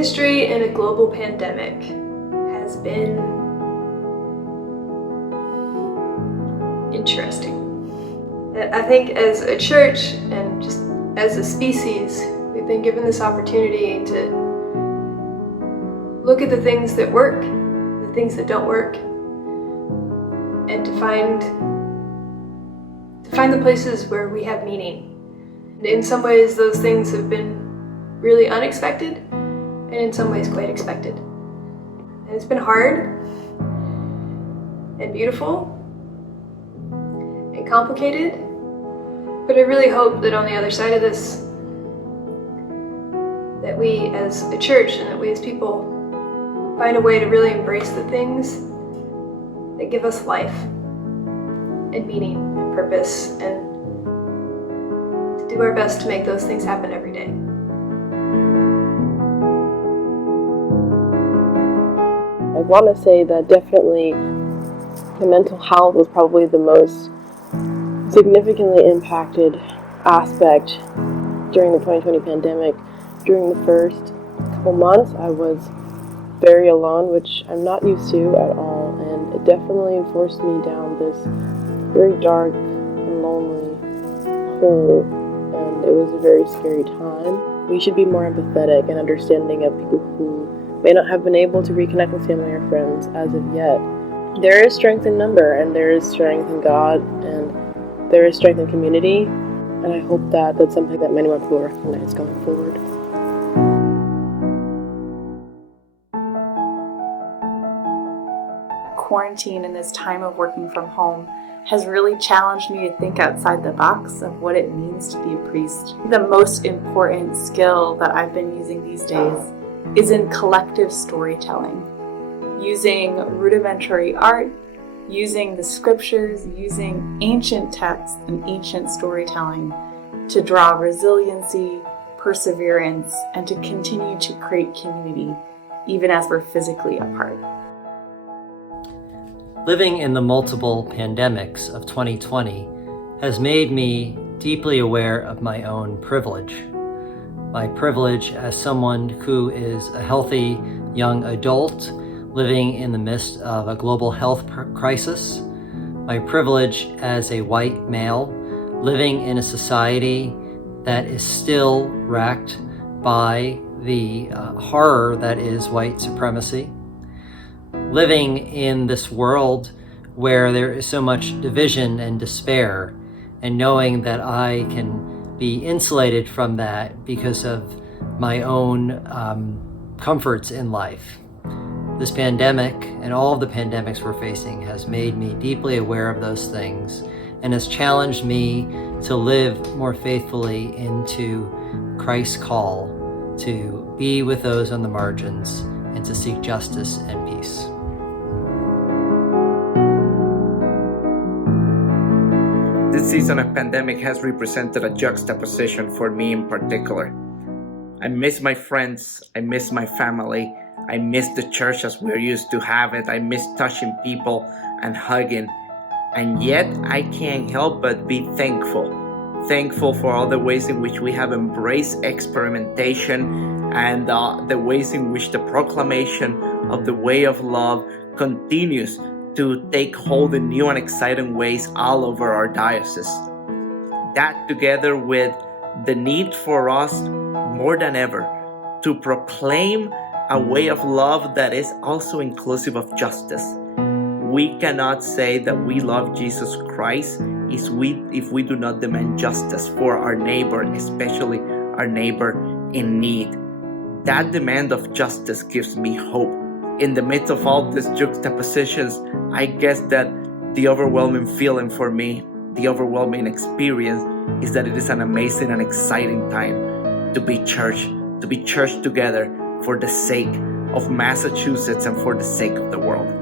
Ministry in a global pandemic has been interesting. I think as a church and just as a species, we've been given this opportunity to look at the things that work, the things that don't work, and to find the places where we have meaning. And in some ways, those things have been really unexpected, and in some ways quite expected. And it's been hard and beautiful and complicated, but I really hope that on the other side of this, that we as a church and that we as people find a way to really embrace the things that give us life and meaning and purpose, and to do our best to make those things happen every day. I want to say that definitely the mental health was probably the most significantly impacted aspect during the 2020 pandemic. During the first couple months, I was very alone, which I'm not used to at all, and it definitely forced me down this very dark and lonely hole, and it was a very scary time. We should be more empathetic and understanding of people who may not have been able to reconnect with family or friends as of yet. There is strength in number, and there is strength in God, and there is strength in community, and I hope that that's something that many more people recognize going forward. Quarantine and this time of working from home has really challenged me to think outside the box of what it means to be a priest. The most important skill that I've been using these days is in collective storytelling, using rudimentary art, using the scriptures, using ancient texts and ancient storytelling to draw resiliency, perseverance, and to continue to create community, even as we're physically apart. Living in the multiple pandemics of 2020 has made me deeply aware of my own privilege. My privilege as someone who is a healthy young adult living in the midst of a global health crisis. My privilege as a white male living in a society that is still racked by the horror that is white supremacy. Living in this world where there is so much division and despair, and knowing that I can be insulated from that because of my own comforts in life. This pandemic and all of the pandemics we're facing has made me deeply aware of those things and has challenged me to live more faithfully into Christ's call to be with those on the margins and to seek justice and peace. This season of pandemic has represented a juxtaposition for me in particular. I miss my friends, I miss my family, I miss the church as we're used to have it, I miss touching people and hugging, and yet I can't help but be thankful. Thankful for all the ways in which we have embraced experimentation and the ways in which the proclamation of the way of love continues to take hold in new and exciting ways all over our diocese. That together with the need for us more than ever to proclaim a way of love that is also inclusive of justice. We cannot say that we love Jesus Christ if we do not demand justice for our neighbor, especially our neighbor in need. That demand of justice gives me hope. In the midst of all these juxtapositions, I guess that the overwhelming feeling for me, the overwhelming experience, is that it is an amazing and exciting time to be church together for the sake of Massachusetts and for the sake of the world.